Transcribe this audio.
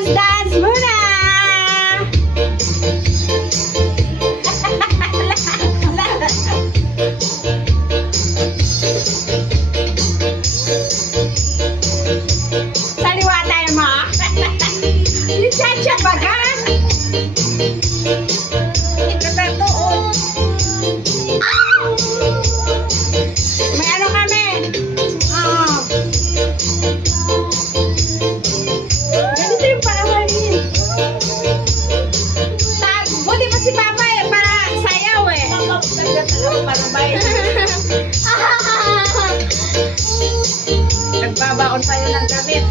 Dance, dance muna! Saliwa tayo mo. Yung chacha baga. Ikatatuon. May ano kami? Ganito yung panawarin. Buti pa si Papa eh, para sayaw eh. Nagbabaon tayo ng gamit.